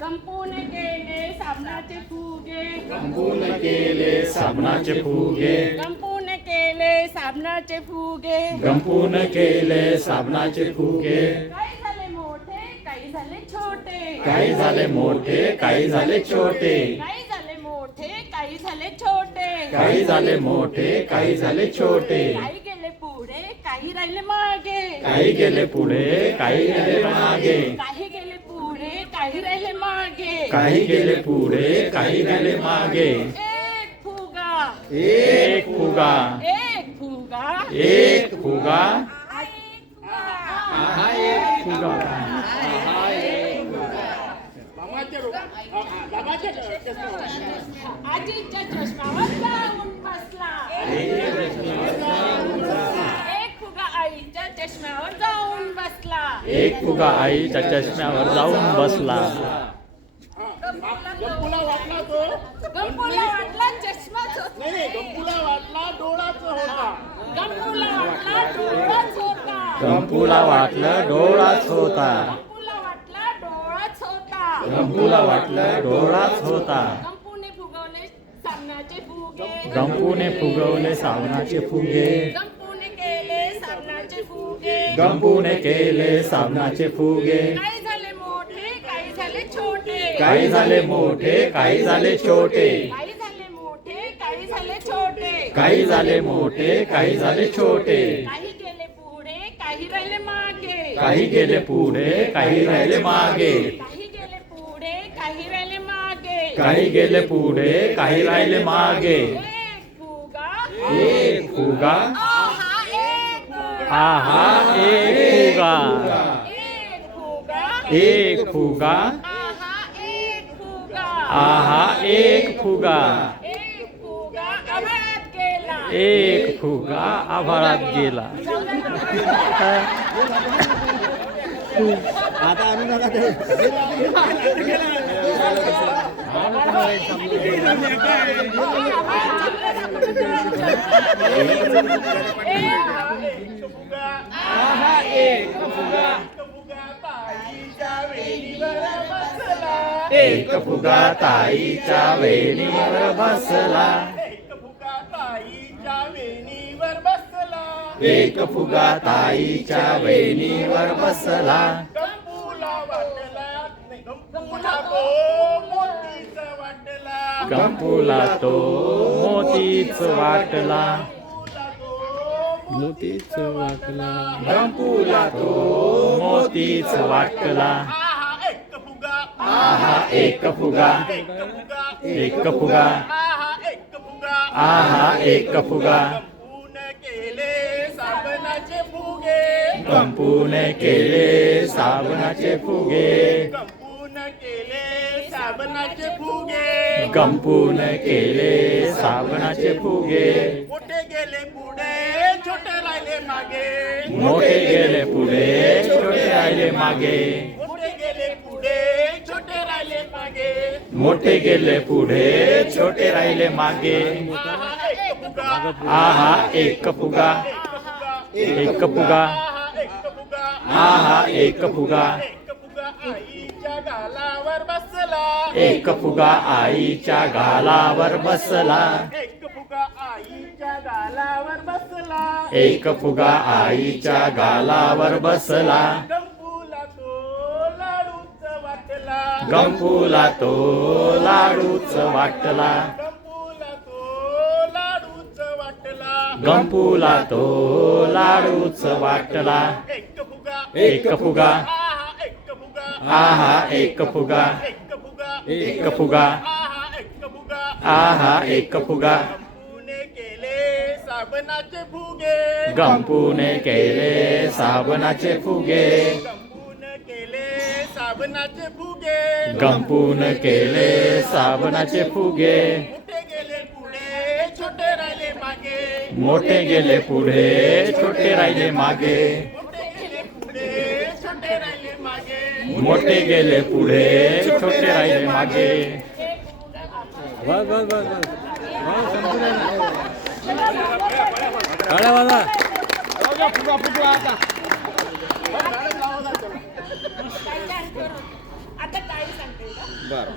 कंपूने केले साबणाचे फुगे, कंपून केले साबणाचे फुगे, कंपूने केले साबणाचे फुगे, कंपून केले साबणाचे फुगे. काही झाले मोठे काही झाले छोटे, काही झाले मोठे काही झाले छोटे, काही झाले मोठे काही झाले छोटे, काही झाले मोठे काही झाले छोटे. काही गेले पुढे काही राहिले मागे, काही गेले पुढे काही गेले मागे, काही गेले पुढे काही राहिले मागे. काही गेले पुढे काही गेले मागे. एक फुगा एक फुगा, एक फुगा एक फुगा, हा एक फुगा. आजीच्या चष्म्यावर जाऊन बसला, एक फुगा आईच्या चष्म्यावर जाऊन बसला. एक फुगा आईच्या चष्म्यावर जाऊन बसला. गप्पूला वाटला तो गप्पूला वाटला चष्माच होता, नाही गप्पूला वाटला डोळाच होता. गप्पूला वाटला डोळाच होता, गंपूला वाटलं डोळाच होता, गप्पूला वाटला डोळाच होता. गंपूला वाटलं डोळाच होता. गंपूने फुगवले साबणाचे फुगे, गंपूने फुगवले साबणाचे फुगे, गंपूने केले साबणाचे फुगे. गंपूने केले साबणाचे फुगे. काही झाले मोठे काही झाले छोटे, काही झाले मोठे काही झाले छोटे, काही झाले मोठे काही झाले छोटे, काही झाले मोठे काही झाले छोटे. काही गेले पुढे काही राहिले मागे, काही गेले पुढे काही राहिले मागे, काही गेले पुढे काही राहिले मागे. काही गेले पुढे काही राहिले मागे. एक फुगा एक फुगा, आहा एक फुगा, आहा एक फुगा, एक फुगा एक फुगा, आहा एक फुगा. आहा एक फुगा. एक फुगा आभाळात गेला, एक फुगा आभाळात गेला. आता आम्ही नका ते आहा एक फुगा, एक फुगा ताईच्या वेणीवर बसला, एक फुगा ताईच्या वेणीवर बसला. गंपूला तो मोतीच वाटला, मोतीच वाटला. गंपूला तो मोतीच वाटला. आहा एक फुगा, एक फुगा, आहा एक फुगा. गंपूने केले साबणाचे फुगे, गंपून केले साबणाचे फुगे. मोठे गेले पुढे छोटे राहिले मागे, मोठे गेले पुढे छोटे राहिले मागे, मोठे गेले पुढे छोटे राहिले मागे. मोठे गेले पुढे छोटे राहिले मागे. आहा एक फुगा, एक फुगा, आहा एक फुगा. आईच्या गालावर बसला, एक फुगा आईच्या गालावर बसला, एक फुगा आईच्या गालावर बसला. एक फुगा आईच्या गालावर बसला. गंपूला तो लाडूच वाटला, गंपूला तो लाडूच वाटला, गंपूला तो लाडूच वाटला. गंपूला तो लाडूच वाटला. एक फुगा, एक फुगा, आहा एक फुगा, आहा एक फुगा, एक फुगा, एक फुगा, आहा एक फुगा. आहा एक फुगा. गंपूने केले साबणाचे फुगे, गंपूने केले साबणाचे फुगे, गंपून केले साबणाचे फुगे. गंपून केले साबणाचे फुगे. मोठे गेले पुढे छोटे राहिले मागे, मोठे गेले पुढे छोटे राहिले मागे, मोठे गेले पुढे छोटे राहिले मागे. मोठे गेले पुढे छोटे राहिले मागे. बस बस बस बस. टाळ्या वाजवा. जाऊ फुगा फुटवा आता. काही काय करू. आता टाळी सांगते का? बरं